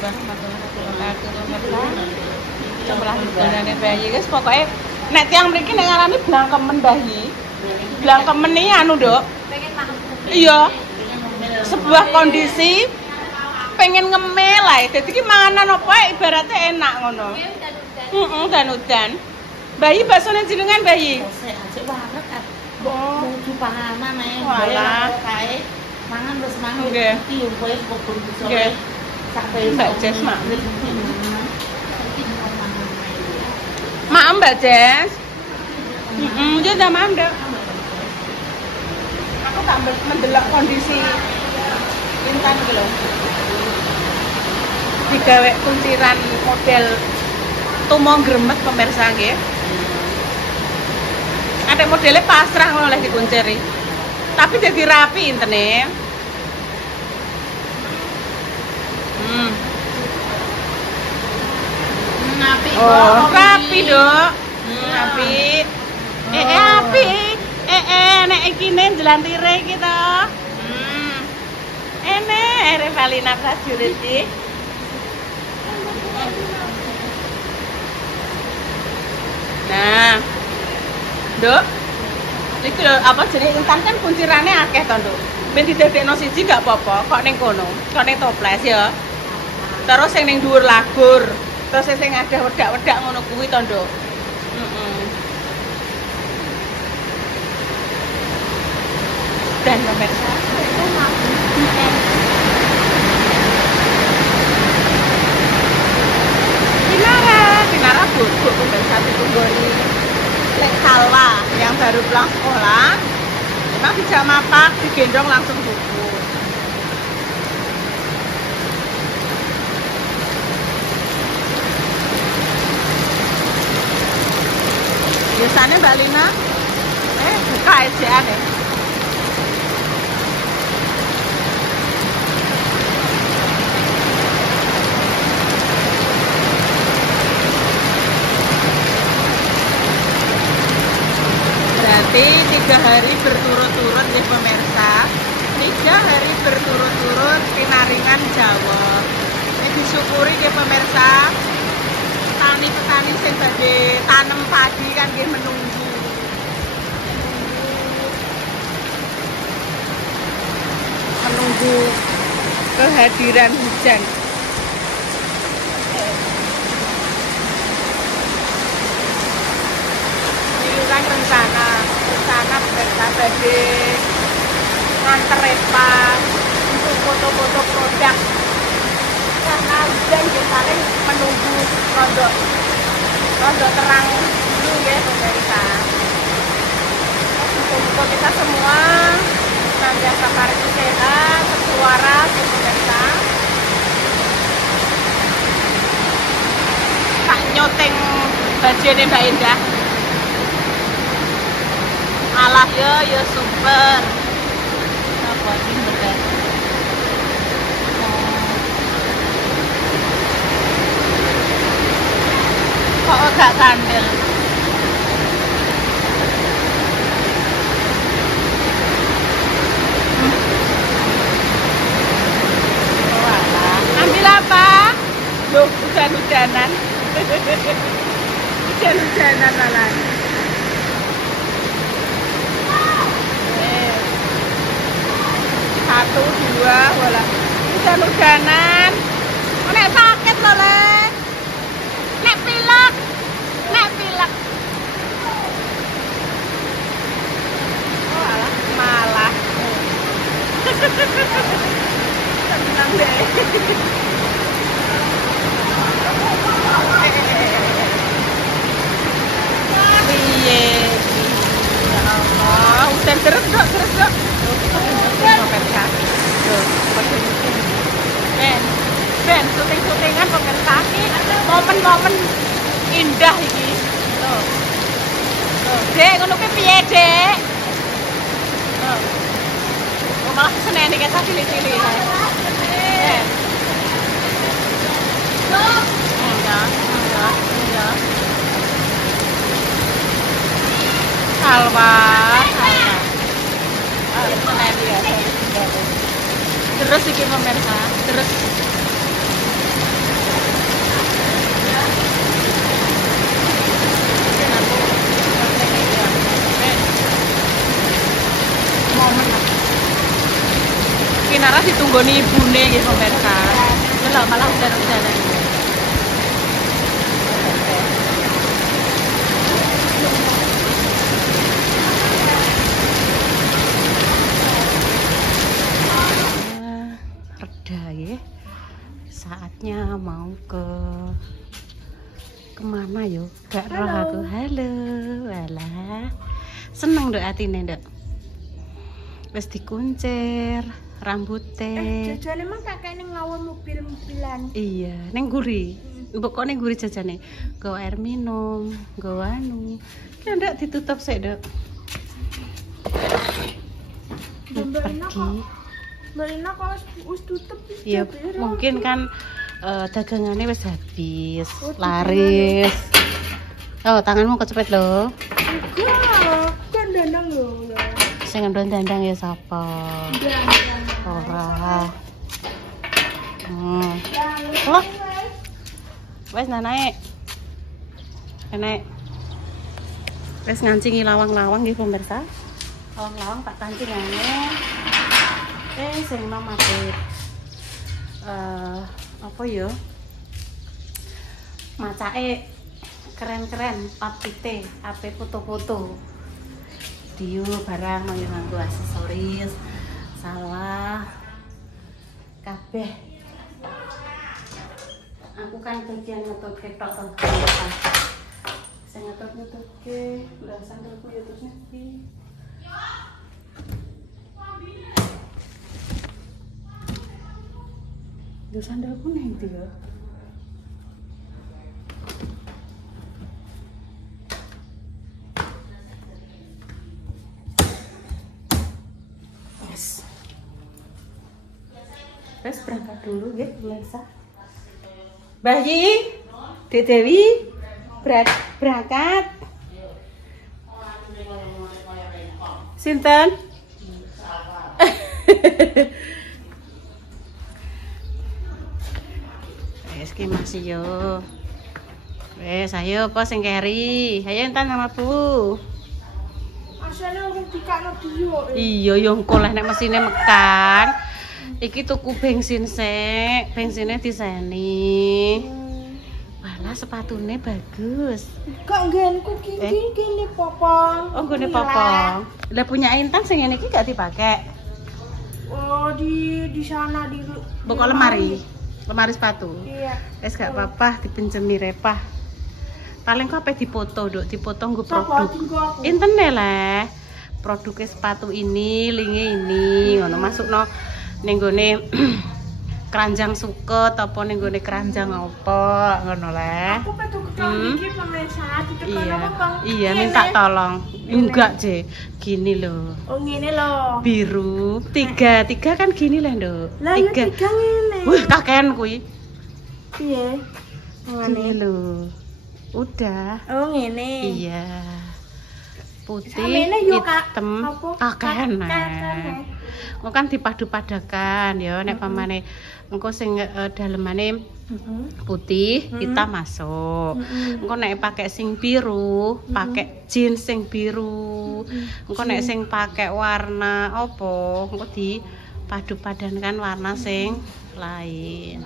wabarakatuh. Sebelah hiburannya bayi guys, pokoknya nek tiang mriki nek ngarani blangkemen bayi. Blangkemen iki anu, Dok. Iya. Sebuah kondisi pengen ngemil ae. Dadi ki manganan apa ibaratnya enak ngono. Heeh, udan-udan. Bayi baksone jenengan bayi. Asik banget kan. Oh, Kudu panganan ae. walah. Kae mangan terus mangan. Nggih. Iki yo kowe kebun bisa. Nggih. Sampai Mbak Jess, Mak. Maaf Mbak Jess. Dia udah mandek. Aku tak mendelok kondisi Intan gitu loh. Digawe kunciran model tumong gremet pemirsa nggih. Ada modelnya pasrah ngono lek dikunciri. Tapi jadi rapi intene. Api. Oh, rapi, Dok. Rapi. Api. Nek iki nek jelantire iki to. Revalina prajurit iki. Nah. Dok. Iki lho apa jenenge Intan kan kuncirane akeh to, Dok. Ben didadekno siji gak apa-apa, kok ning kono, kok ning toples ya. Terus sing ning dhuwur lagur. Terus sing ada wedak-wedak ngono kuwi to, Nduk. Dan pemirsa itu Dinara bubuk pemirsa itu gori lek salwa yang baru pulang sekolah. Memang tidak mapak, digendong langsung bubuk. Biasanya Mbak Lina buka aja deh. Berarti 3 hari berturut-turut ya pemirsa. 3 hari berturut-turut pinaringan Jawa. Ini disyukuri ya pemirsa. Petani-petani sing badhe tanem padi kan nggih menunggu kehadiran hujan. Ini kan rencana pemirsa badhe nganter repas untuk foto-foto produk. Karena hujan biasanya menunggu rodok terang dulu ya pemirsa. Muka kita semua senantiasa paripurna sehat, tersuara pemirsa. Tak nyoteng bajene Mbak Indah. Alah ya super. Apa iki bener? Kok gak kandel? Ambil apa? Loh, hujan-hujanan. Hujan-hujanan malah. 1, 2, wala. Hujan-hujanan. Nek sakit loh, Le. Nek pilek. Oh alah, malah. Tenang deh. Piye? Ya Allah, hujan terus, Dok. Pemirsa. Ben, syuting-syutingan pemirsa iki momen-momen indah iki. Tuh. Dek, ngono kuwi piye, Dek? Oh, malah seneng iki tak cilik-cilik. Iya. Salwa. Seneng ya. Terus iki pemirsa, terus nggone ibune nggih pemirsa. Lho malah udan-udanan. Reda ya. Saatnya mau kemana yo? Gak roh aku. Halo, walah. Seneng dok atine dok. Wis dikuncir rambutnya. Jajane emang kakek ning ngawon mobil-mobilan. Iya, neng guri. Mbok kok neng guri jajane. Go air minum, go anu. Ki ndak ditutup sik dok. Pergi. Mbak Ina kok wis tutup iki. Iya, mungkin kan dagangannya wis habis, laris. Oh, tanganmu kecepet loh. Enggak, kan dandang lho. Sing ngendon dandang ya sapa? Ora. Loh. Wes naik. Naik. Wes ngancingi lawang-lawang nggih pemirsa. Lawang-lawang tak kancingane. Sing nomor apa ya? Macake keren-keren, outfit ape foto-foto. Dio barang mau nganggo aksesoris, salah kabeh. Aku kan bagian ngetut ketok to. Saya ngetut ke, udah sandalku ya terus nanti. Yo sandalku nang ndi ya? Terus berangkat dulu ya pemirsa. Mbah Yi, Dek Dewi berangkat. Sinten? Wes ki masih yo. Wes ayo apa sing keri? Ayo entan sama Bu. Asale urung dikakno Dio. Iya yo engko lah nek mesine mekan. Iki tuku bensin sik, bensinnya diseni. Walah sepatune bagus. Kok nggenku kini popong. Oh, nggone popong. Lah punya Intan sing ngene iki gak dipakai. Oh, di sana di Boko lemari. Lemari sepatu. Iya. Wis gak apa-apa dipinjemi Repah. Paling kok ape dipoto, Duk, dipoto nggo produk. Inten le. Produke sepatu ini, linge ini, ngono masukno ning gone keranjang suket apa ning gone keranjang apa ngono le. Aku petuk iki pemirsa ditekan Iya. apa, Bang? Iya, minta tolong. Enggak, Je. Gini loh. Oh, ngene lho. Biru. Tiga kan gini lah, Nduk. Lah ya tiga ngene. Wih, kakean kuwi. Piye? Gini loh. Udah. Oh, ngene. Iya. Putih, Samene yo, Kak. hitam, Apa? kakean. Kakean. Engko kan dipadu-padakan ya nek pamane engko sing dalemane putih, hitam masuk. Engko nek pakai sing biru, pakai jeans sing biru. Engko nek sing pakai warna apa, engko dipadu-padankan warna sing lain.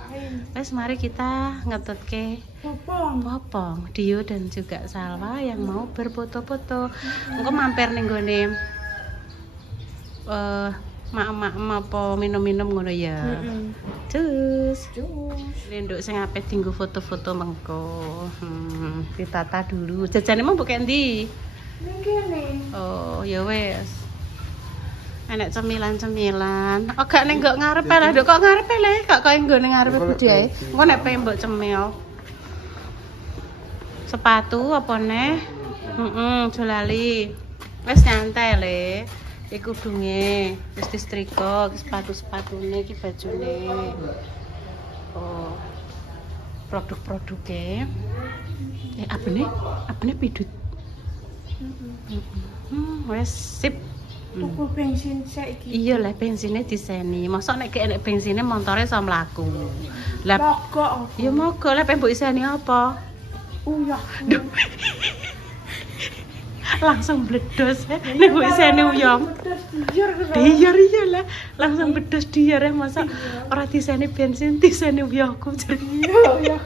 Wes mari kita ngetutke popong Dio dan juga Salwa yang mau berfoto-foto. Engko mampir ning gone mak-mak apa minum-minum ngono ya. Cus. Lenduk sing ape dienggo foto-foto mengko. Ditata dulu. Jajane mau mbok endi? Ning kene. Oh, ya wes. Enek cemilan-cemilan. Oh, gak ning nggo ngarepe lah, Duk. Kok ngarepe le? Gak koyo nggone ngarepe budi ae. Engko nek pengen mbok cemil. Sepatu apa neh? Jolali. Wes nyantai le. Iku dunge wis distrika sepatu-sepatune iki bajune. Oh. Produk-produke. Abene pidut. Wes sip. Tuku bensin saiki. Iya lah bensinnya diseni. Mosok nek enek bensinnya montore iso mlaku. Lah mogok. Ya mogok lah pengen mbok iseni apa? Uyah. langsung bledos ning isene uyong. Diyor iya lah, langsung bedos diyor masa ora disene bensin, disene uyahku jadi. Iya.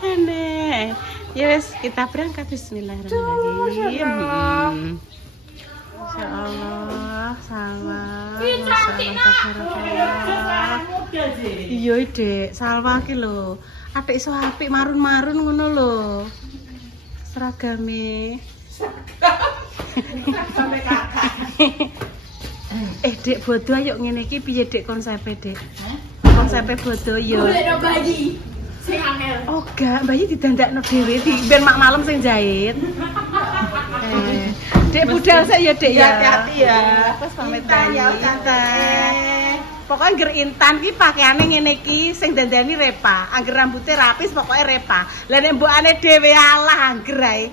Aneh. Ya wes kita berangkat bismillahirrahmanirrahim. Insyaallah salwa. Iya Dek, salwa ki lho. Atik iso apik marun-marun ngono lho. Seragame. Sampai kakak. Dek bodo ayo ngene iki piye Dek konsepe Dek? Konsepe bodo yo. Golekno bayi. Sing angel. Oh gak, bayi didandakno dhewe ben mak malam sing jahit. Dek budal sik ya Dek ya. Hati-hati ya. Terus pamit ya santai. Pokoknya ngger Intan ki pakaiane ngene iki sing dandani Repa. Angger rambutnya rapis pokoknya Repa. Lah nek mbokane dhewe alah angger ae.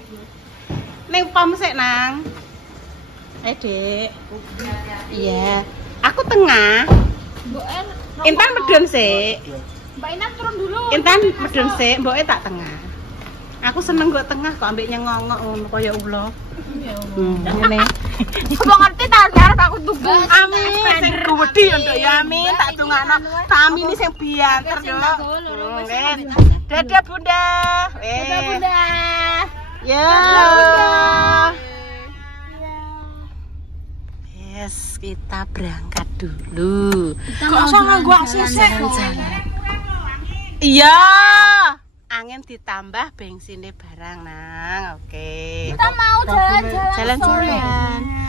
Ning pom sik nang. Dek. Iya. Aku tengah. Intan medun sik. Mbak Intan turun dulu. Intan medun sik, mboke tak tengah. Aku seneng kok tengah kok ambek nyengongok ngono kaya ulo. Ngene. Kok ngerti ta arep aku tuku. Amin sing gedhi nduk ya amin tak dongakno. Tak amini sing bianter nduk. Dadah Bunda. Dadah Bunda. Ya. Yes, kita berangkat dulu. Kok iso nganggo ACC? Iya. Angin ditambah bensinnya barang nang. Oke. Kita mau jalan-jalan.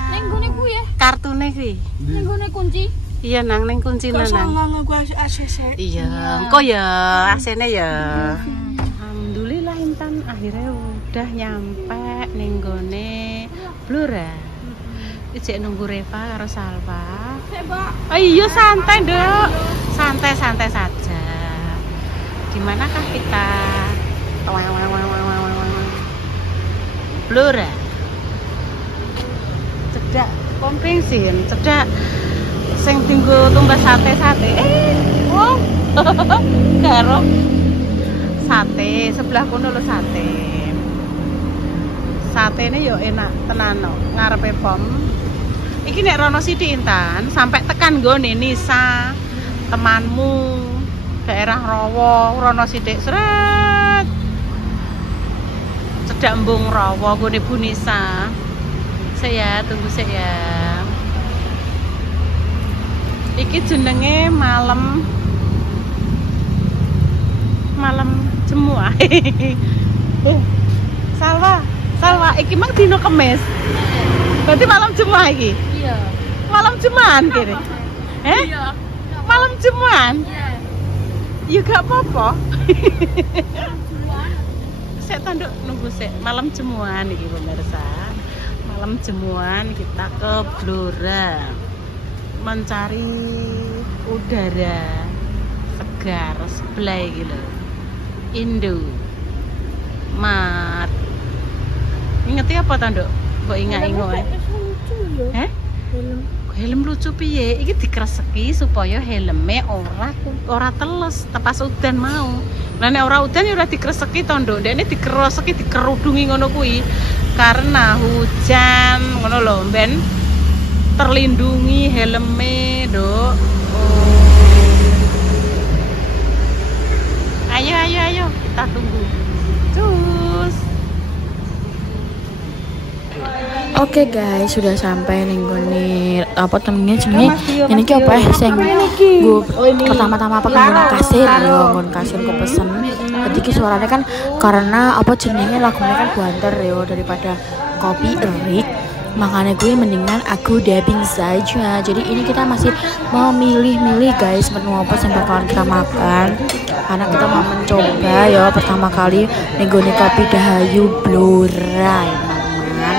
Ning gone ku ya. Kartune ki. Ning gone kunci. Iya nang ning kunci nang. Kok iso nganggo ACC? Iya, engko ya AC-ne ya. Alhamdulillah Intan akhirnya udah nyampe ning gone Blora. Ijek nunggu Reva karo Salva. Oh iya santai, Dok. Santai-santai saja. Dimanakah kita? Blora. Cedak pom bensin, cedak sing tinggo tumbas sate-sate. Oh. Karo sate, sebelah kono lho sate. Satene yo enak tenan no, ngarepe pom. Iki nek rono sithik Intan, sampai tekan nggone Nisa, temanmu daerah Rawa, rono sithik sret. Cedak embung Rawa nggone Bu Nisa. Sik ya, tunggu sik ya. Iki jenenge malam Jemua. Salwa, iki mang dino Kemis. Berarti malam Jumat iki? Iya. Malam Jumat kene. Iya. Malam Jumat? Iya. Ya gak apa-apa. Saya tanduk nunggu sik. Malam Jumat iki pemirsa. Malam Jumat kita ke Blora. Mencari udara segar sebelah gitu. Indo. Mat. Ingeti apa tanduk? Kok ingat-ingat helm lucu piye iki dikreseki supaya helme ora teles pas udan mau. Lah nek ora udan ya ora dikreseki to nduk ndekne dikreseki dikerudungi ngono kuwi karena hujan ngono lho ben terlindungi helme nduk. Ayo kita tunggu terus. Oke guys, sudah sampai ning gone apa temennya jenenge ini ki apa sing gue pertama-tama pengen kasir yo ngon kasir ku pesen. Jadi ki suaranya kan karena apa jenenge lagunya kan banter yo daripada kopi erik. Makanya gue mendingan aku dubbing saja. Jadi ini kita masih mau milih-milih guys menu apa yang bakalan kita makan. Karena kita mau mencoba ya pertama kali ning gone Kopi Dahayu Blora ya teman-teman.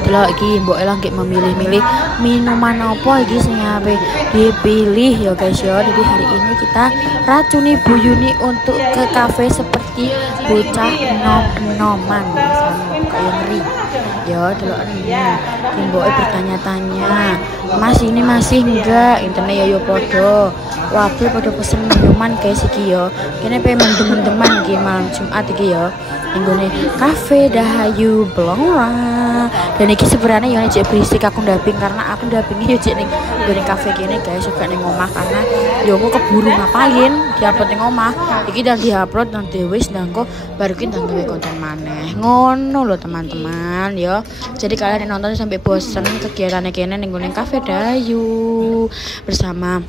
Delok iki mbok lagi memilih-milih minuman apa iki sing ape dipilih ya guys ya. Jadi hari ini kita racuni Bu Yuni untuk ke kafe seperti bocah nom-noman. kayak ngeri. Ya delokan ini. Mboknya bertanya-tanya, Mas ini masih enggak? Internet yo podo. Wabil podo pesen minuman guys iki yo. Kene pe mendem-mendeman iki malam Jumat iki yo. Inggone Cafe Dahayu Blora. Dan iki sebenarnya yo nek berisik aku ndaping karena aku ndapingi yo jek ning nggone cafe kene guys, juga ning omah karena yo aku keburu ngapalin diupload ning omah. Iki dan diupload nang dhewe ndangko baru ki ndang gawe konten maneh. Ngono lho teman-teman yo. Jadi kalian yang nonton sampai bosen kegiatannya kene ning nggone Cafe Dahayu bersama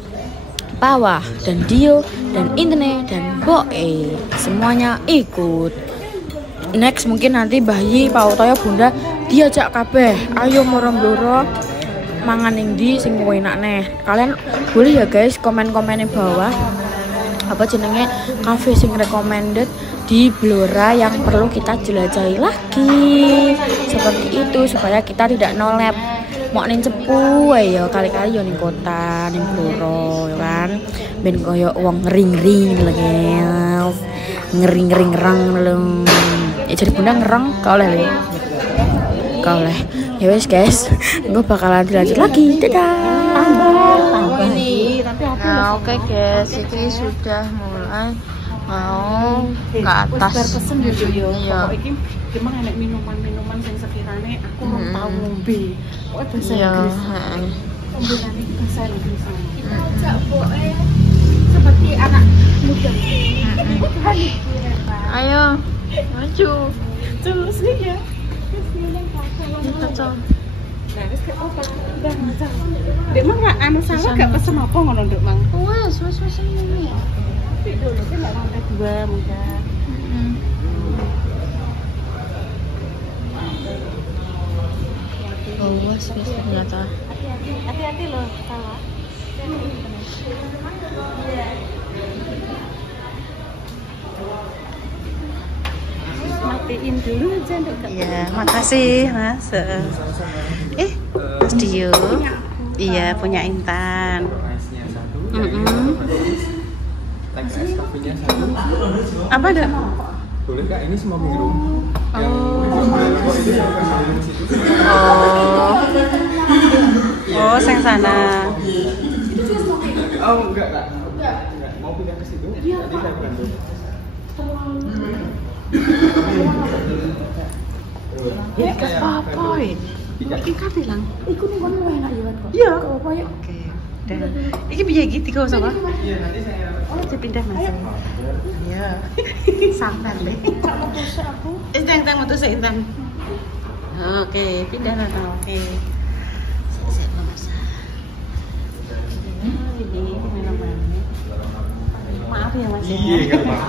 Pawa dan Dio dan Intene dan Boe semuanya ikut. Next mungkin nanti bayi Pak Utoyo Bunda diajak kabeh. Ayo moro-moro mangan ning ndi sing enak neh. Kalian boleh ya guys komen-komen di bawah apa jenenge cafe sing recommended di Blora yang perlu kita jelajahi lagi. Seperti itu supaya kita tidak nolep mau ning cepu ya kali-kali yo ning kota ning Blora ya kan ben koyo wong ngering-ring lho guys. Ngering-ngering rang lho. Ya jadi Bunda ngerang kau oleh ya wes guys, gue bakalan dilanjut lagi. Dadah. Ini tapi Nah, oke guys, ini sudah mulai mau ke atas. pesen yo yo. Iya. Kok iki memang enek minuman-minuman sing sekirane aku ora tau ngombe. Kok bahasa Iya, Inggris. heeh. Ngombe bahasa Inggris. Ajak boe seperti anak muda. Ayo, maju. Terus nih ya. Kita coba. Nah, wis kok udah macam. Dek mang anu salah gak pesen apa ngono Nduk Mang? Wes ini. Tapi dulu kan enggak lantai 2 muda. Oh, wes ternyata. Hati-hati loh, salah. Matiin dulu aja Nduk. Iya, makasih Mas. Mas Dio. Iya, punya Intan. Teks es kafenya satu. Apa ada? Boleh Kak, ini smoking room. Yang itu yang situ. Oh, yang sana. Oh, enggak Kak. Enggak. Mau pindah ke situ? Tadi saya bantu. Ya, gak apa-apa. Iki Kan bilang. Iku ning kono enak ya kok. Iya. Apa ya? Oke. Dan iki piye iki tiga sama? Iya, nanti saya Oh, saya pindah Mas. Iya. Santai deh. Aku Intang metu Intan. Oke, pindah lah. Oke. Ini minumannya. Maaf ya Mas. Iya, enggak apa-apa.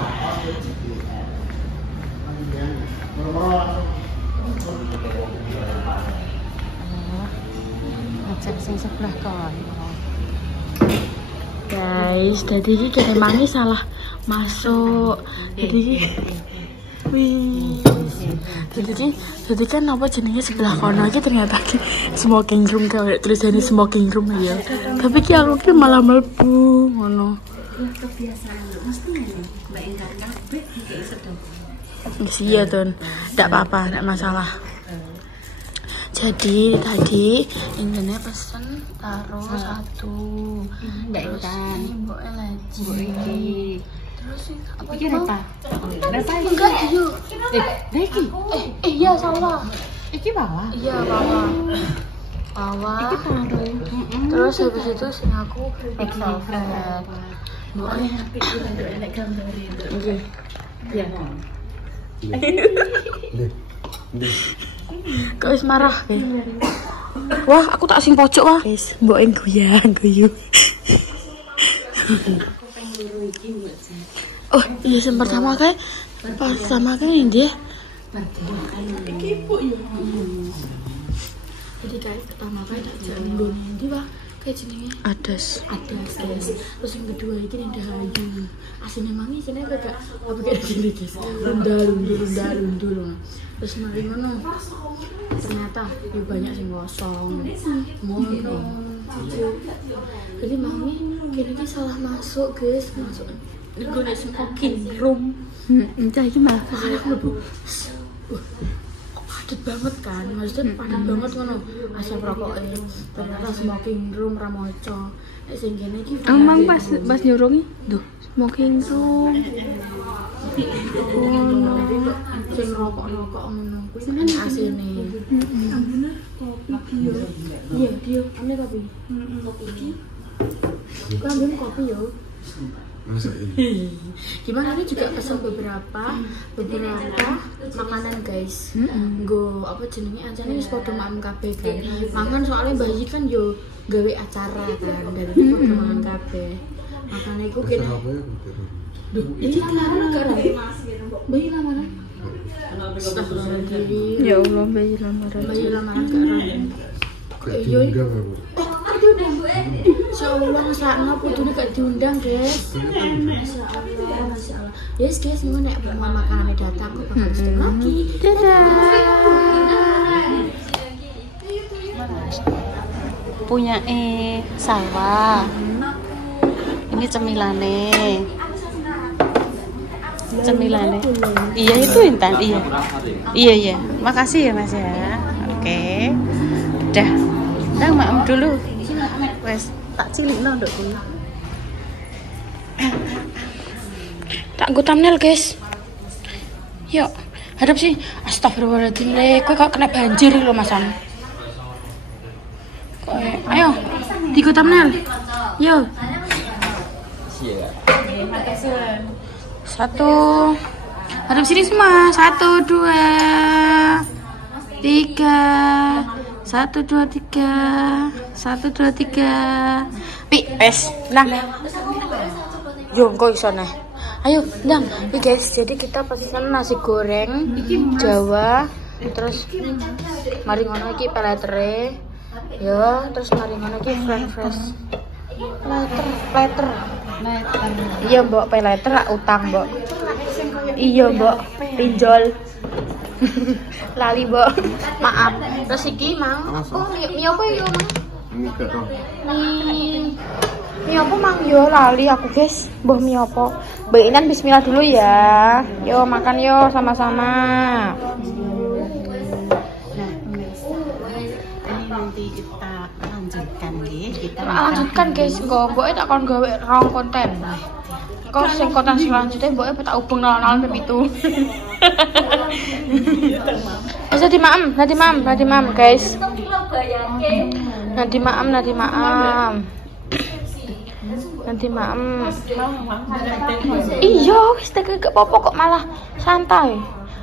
Ngecek sing sebelah kon. Guys, jadi kita mangi salah masuk. Jadi wih. Jadi kan apa jenenge sebelah kono aja ternyata ki smoking room kayak tulisannya smoking room ya. Tapi ki aku ki malah mlebu ngono. Kebiasaan mesti Mbak Intan kabeh iki sedang. Iya Don, tidak apa-apa, tidak masalah. Jadi tadi Intannya pesen taruh satu. Mbak Intan. Mbok lagi. Terus Iki apa? Berapa iki? Enggak, yuk. Iki. Iya salah. Iki bawah. Iya bawah. Iki taruh. Terus habis itu sing aku Big Velvet. Boleh pikir untuk enek gambar itu. Nggih. Iya. Kok wis marah ya? Wah, aku tak sing pojok wah. Wis, mbok ing guyu. Oh, iya sing pertama kae pertama kae nggih. Iki ibu ya. Jadi guys, pertama kae tak jalan nggon ndi Pak? Kayak jenenge Adas guys. Terus yang kedua ini yang Dahayu. Aslinya mangi sini kayak apa kayak gini guys. Rundal. Terus mari ngono. Ternyata ya banyak sing kosong. Ngono. Jadi mami kini salah masuk guys, masuk. Gue nek smoking room. Entah iki mah. Makanya aku lebu. padet banget kan, maksudnya padet banget ngono. Asap rokoknya, ternyata smoking room Ramoco. Sing kene iki. Emang pas nyurungi, duh, smoking room. Ngono. Sing rokok-rokok ngono kuwi kan asine. Kopi bio. Iya, dia ambil kopi. Kopi iki. Ambil kopi yo. Masa ini? Gimana ini juga pesen beberapa makanan guys. Nggo apa jenenge ancane wis padha makan kabeh kan. Mangan soalnya bayi kan yo gawe acara kan dari padha mangan kabeh. Makane iku kene. Duh, iki kelaran gak ra? Bayi lamaran. Astagfirullahaladzim. Ya Allah, bayi lamaran. Bayi lamaran gak ra. Iya. Insya Allah masakno putune gak diundang, guys. Masya Allah. Yes, guys, mau nek mau makanane datang kok bakal sedeng lagi. Dadah. Punya Salwa. Ini cemilane. Iya itu Intan, iya. Makasih ya Mas ya. Oke. Udah maem dulu. Wes tak cilikno nduk kuwi. Tak nggo thumbnail, guys. Yuk, hadap sih. Astagfirullahaladzim, kowe kok kena banjir lho, Mas Am. Ayo, digo thumbnail. Yo. Satu. Hadap sini semua. 1, 2, 3. 1, 2, 3. 1, 2, 3. Pi, es. Nang. Yo, kok iso neh. Ayo, Nang. Nih guys, jadi kita pesen nasi goreng Jawa, terus mari ngono iki peletere. Ya, terus mari ngono iki fresh. Plater. Iya, Mbok, peleter utang, Mbok. Iya, Mbok, pinjol. Lali, Mbok. Maaf. Terus iki mang, mie apa yo, Mang? Mie apa mang yo lali aku, guys. Mbah mie apa? Mbak Inan bismillah dulu ya. Yo makan yo sama-sama. Nanti kita lanjutkan nggih. Lanjutkan guys, kok mboke tak kon gawe rong konten. Kok sing konten selanjutnya mboke tak hubung nol-nol pitu. Bisa nanti maam guys. Nanti maam. Iya, wis tak gak apa-apa kok malah santai.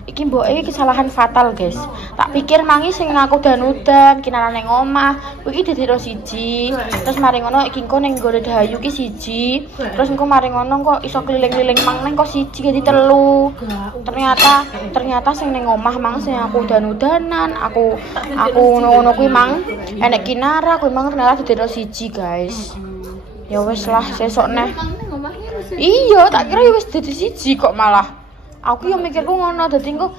Iki mboke iki kesalahan fatal, guys. Tak pikir mangi sing ngaku danudan, kinarane ning omah, kuwi iki dadi siji. Terus mari ngono iki engko ning nggone Dahayu ki siji. Terus engko mari ngono kok iso keliling-keliling mang neng kok siji dadi telu. Ternyata sing ning omah mang sing aku danudanan, aku ngono kuwi mang enek kinara kuwi mang ternyata dadi siji, guys. Ya wis lah sesuk neh. Iya, tak kira ya wis dadi siji kok malah. Aku yo mikirku ngono, dadi engko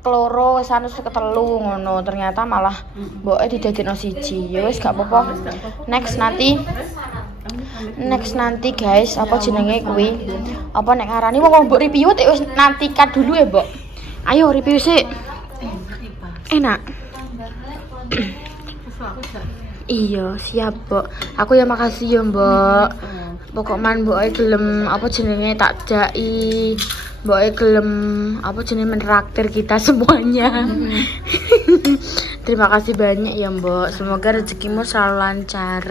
keloro wis anu ketelu ngono, ternyata malah mboke didadekno siji. Ya wis gak apa-apa. Next nanti guys, apa jenenge kuwi? Apa nek ngarani wong mbok review wis nanti cut dulu ya, Mbok. Ayo review sik. Enak. Iya, siap, Mbok. Aku ya makasih ya, Mbok. Pokoknya mboke gelem apa jenenge tak jaki. Mboke gelem apa jenenge menraktir kita semuanya. Terima kasih banyak ya, Mbok. Semoga rezekimu selalu lancar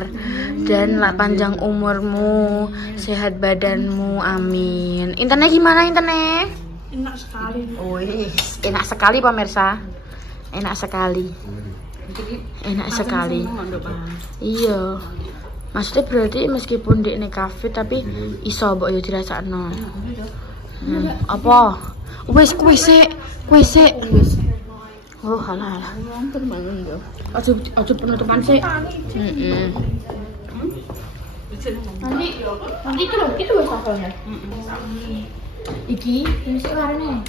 dan panjang umurmu, sehat badanmu. Amin. Internetnya gimana internetnya? Enak sekali. Wih, enak sekali pemirsa. Enak sekali. Iya. Maksudnya berarti meskipun di kafe tapi iso mbok yo dirasakno. Apa? Wis kuwi sik. Oh, halah. Aja penutupan sik. Nanti itu wis hasilnya. Iki sik warene.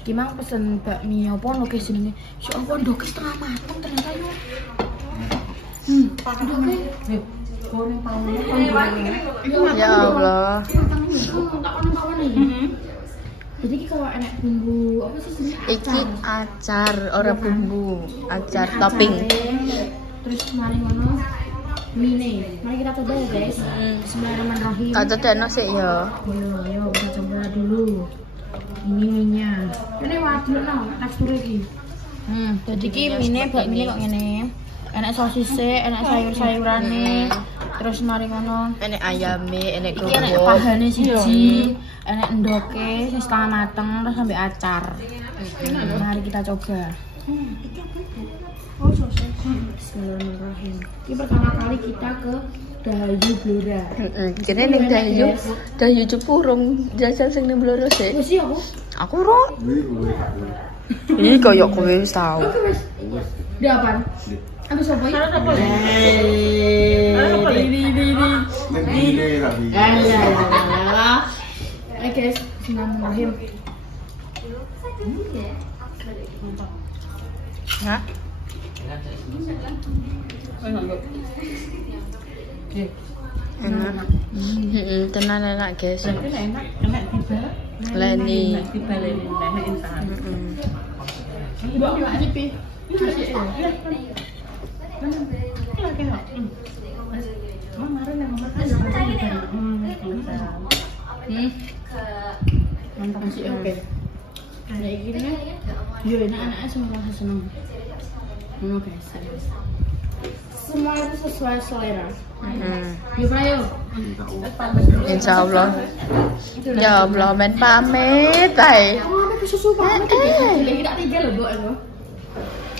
Gimana pesen bakmi apa lho guys jenenge? Ya Allah ndok setengah mateng ternyata yo. Ya Allah. Jadi kalau enak bumbu apa sih sebenarnya? Iki acar, ora bumbu, acar topping. Terus mari ngono mine. Mari kita coba ya guys. Bismillahirrahmanirrahim. Tak cedekno sik ya. Ayo kita coba dulu. Ini minyak. Ini wadul no, tekstur iki. Jadi ki mine bak mine kok ngene. Enak sosise, enak sayur-sayurane. Terus mari ngono. Enek ayame, enek Iki enak kerupuk. pahane siji, enak endoke sing setengah mateng terus sampai acar. Mari kita coba. Bismillahirrahmanirrahim. Ini pertama kali kita ke Dahayu Blora. Kene ning Dahayu Cepurung jajal sing ning Blora sik. Wis ya aku. Aku ro. Ini koyo kowe wis tau. Dia apaan? Aku sopo iki? Oke guys, bismillahirrahmanirrahim. Hah? Enak. Tenan enak guys. Enak dibalik. Leni. Dibalik enak insan. Mbok yo iki pi. Mantap sih oke. Ada gini yo anak-anak semua seneng. Oke, semua itu sesuai selera. Yuk Prayo. Insya Allah. Ya Allah, men pamit ae. Oh, ada susu pamit iki. Tak tinggal lho, Mbok.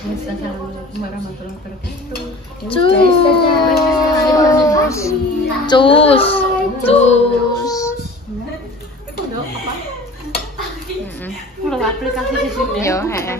Assalamualaikum warahmatullahi wabarakatuh. Cus. Kalau aplikasi di sini. Yo, heeh.